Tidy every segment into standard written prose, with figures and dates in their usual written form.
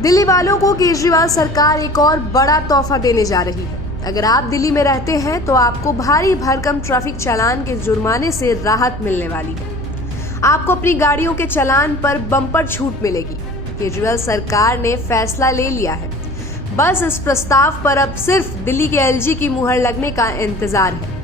दिल्ली वालों को केजरीवाल सरकार एक और बड़ा तोहफा देने जा रही है। अगर आप दिल्ली में रहते हैं तो आपको भारी भरकम ट्रैफिक चालान के जुर्माने से राहत मिलने वाली है। आपको अपनी गाड़ियों के चालान पर बम्पर छूट मिलेगी। केजरीवाल सरकार ने फैसला ले लिया है। बस इस प्रस्ताव पर अब सिर्फ दिल्ली के एलजी की मुहर लगने का इंतजार है।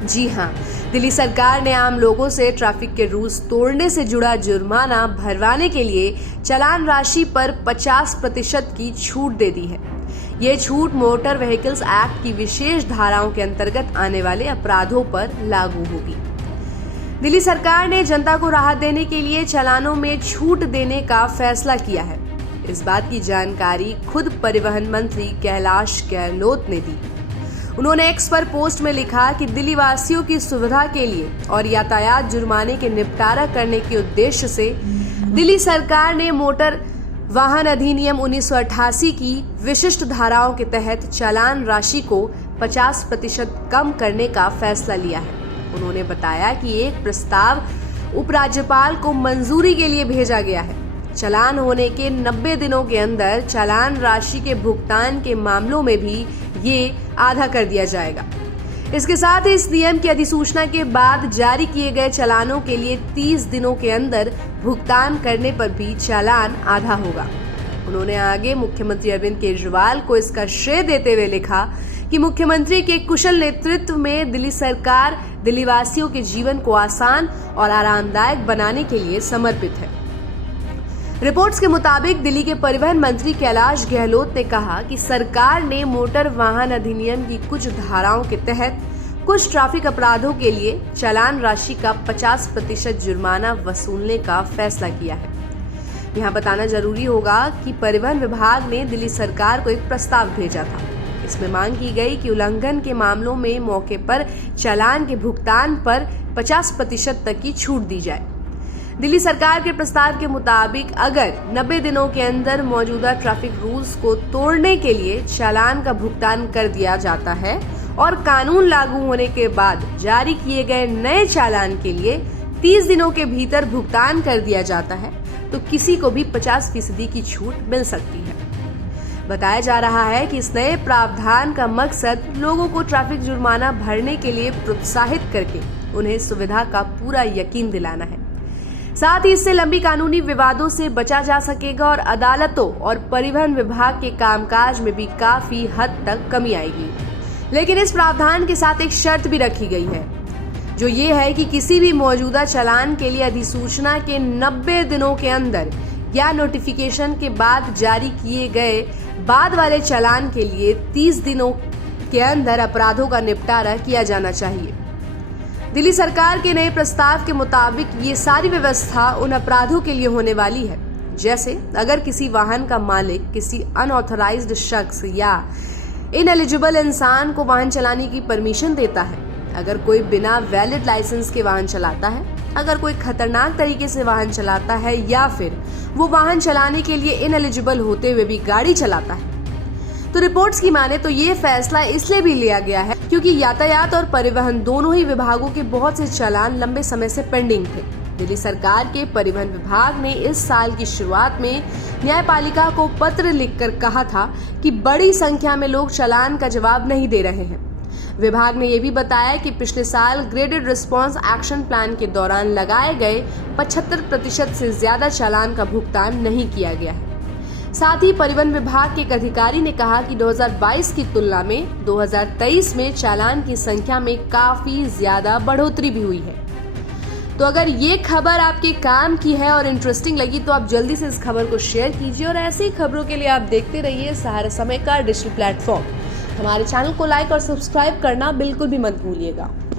जी हाँ, दिल्ली सरकार ने आम लोगों से ट्रैफिक के रूल्स तोड़ने से जुड़ा जुर्माना भरवाने के लिए चालान राशि पर 50% की छूट दे दी है। ये छूट मोटर व्हीकल्स एक्ट की विशेष धाराओं के अंतर्गत आने वाले अपराधों पर लागू होगी। दिल्ली सरकार ने जनता को राहत देने के लिए चालानों में छूट देने का फैसला किया है। इस बात की जानकारी खुद परिवहन मंत्री कैलाश गहलोत ने दी। उन्होंने एक्स पर पोस्ट में लिखा कि दिल्ली वासियों की सुविधा के लिए और यातायात जुर्माने के निपटारा करने के उद्देश्य से दिल्ली सरकार ने मोटर वाहन अधिनियम 1988 की विशिष्ट धाराओं के तहत चालान राशि को 50% कम करने का फैसला लिया है। उन्होंने बताया कि एक प्रस्ताव उपराज्यपाल को मंजूरी के लिए भेजा गया है। चालान होने के 90 दिनों के अंदर चालान राशि के भुगतान के मामलों में भी ये आधा कर दिया जाएगा। इसके साथ ही इस नियम की अधिसूचना के बाद जारी किए गए चालानों के लिए 30 दिनों के अंदर भुगतान करने पर भी चालान आधा होगा। उन्होंने आगे मुख्यमंत्री अरविंद केजरीवाल को इसका श्रेय देते हुए लिखा कि मुख्यमंत्री के कुशल नेतृत्व में दिल्ली सरकार दिल्ली वासियों के जीवन को आसान और आरामदायक बनाने के लिए समर्पित है। रिपोर्ट्स के मुताबिक दिल्ली के परिवहन मंत्री कैलाश गहलोत ने कहा कि सरकार ने मोटर वाहन अधिनियम की कुछ धाराओं के तहत कुछ ट्रैफिक अपराधों के लिए चालान राशि का 50% जुर्माना वसूलने का फैसला किया है। यहाँ बताना जरूरी होगा कि परिवहन विभाग ने दिल्ली सरकार को एक प्रस्ताव भेजा था। इसमें मांग की गई कि उल्लंघन के मामलों में मौके पर चालान के भुगतान पर 50% तक की छूट दी जाए। दिल्ली सरकार के प्रस्ताव के मुताबिक अगर 90 दिनों के अंदर मौजूदा ट्रैफिक रूल्स को तोड़ने के लिए चालान का भुगतान कर दिया जाता है और कानून लागू होने के बाद जारी किए गए नए चालान के लिए 30 दिनों के भीतर भुगतान कर दिया जाता है तो किसी को भी 50% की छूट मिल सकती है। बताया जा रहा है कि इस नए प्रावधान का मकसद लोगों को ट्रैफिक जुर्माना भरने के लिए प्रोत्साहित करके उन्हें सुविधा का पूरा यकीन दिलाना है। साथ ही इससे लंबी कानूनी विवादों से बचा जा सकेगा और अदालतों और परिवहन विभाग के कामकाज में भी काफी हद तक कमी आएगी। लेकिन इस प्रावधान के साथ एक शर्त भी रखी गई है, जो ये है कि किसी भी मौजूदा चालान के लिए अधिसूचना के 90 दिनों के अंदर या नोटिफिकेशन के बाद जारी किए गए बाद वाले चालान के लिए 30 दिनों के अंदर अपराधों का निपटारा किया जाना चाहिए। दिल्ली सरकार के नए प्रस्ताव के मुताबिक ये सारी व्यवस्था उन अपराधों के लिए होने वाली है, जैसे अगर किसी वाहन का मालिक किसी अनऑथराइज्ड शख्स या इनएलिजिबल इंसान को वाहन चलाने की परमिशन देता है, अगर कोई बिना वैलिड लाइसेंस के वाहन चलाता है, अगर कोई खतरनाक तरीके से वाहन चलाता है या फिर वो वाहन चलाने के लिए इनएलिजिबल होते हुए भी गाड़ी चलाता है। तो रिपोर्ट्स की माने तो ये फैसला इसलिए भी लिया गया है क्योंकि यातायात और परिवहन दोनों ही विभागों के बहुत से चालान लंबे समय से पेंडिंग थे। दिल्ली सरकार के परिवहन विभाग ने इस साल की शुरुआत में न्यायपालिका को पत्र लिखकर कहा था कि बड़ी संख्या में लोग चालान का जवाब नहीं दे रहे हैं। विभाग ने यह भी बताया कि पिछले साल ग्रेडेड रिस्पांस एक्शन प्लान के दौरान लगाए गए 75% से ज्यादा चालान का भुगतान नहीं किया गया है। साथ ही परिवहन विभाग के एक अधिकारी ने कहा कि 2022 की तुलना में 2023 में चालान की संख्या में काफी ज्यादा बढ़ोतरी भी हुई है। तो अगर ये खबर आपके काम की है और इंटरेस्टिंग लगी तो आप जल्दी से इस खबर को शेयर कीजिए और ऐसी ही खबरों के लिए आप देखते रहिए सहारा समय का डिजिटल प्लेटफॉर्म। हमारे चैनल को लाइक और सब्सक्राइब करना बिल्कुल भी मत भूलिएगा।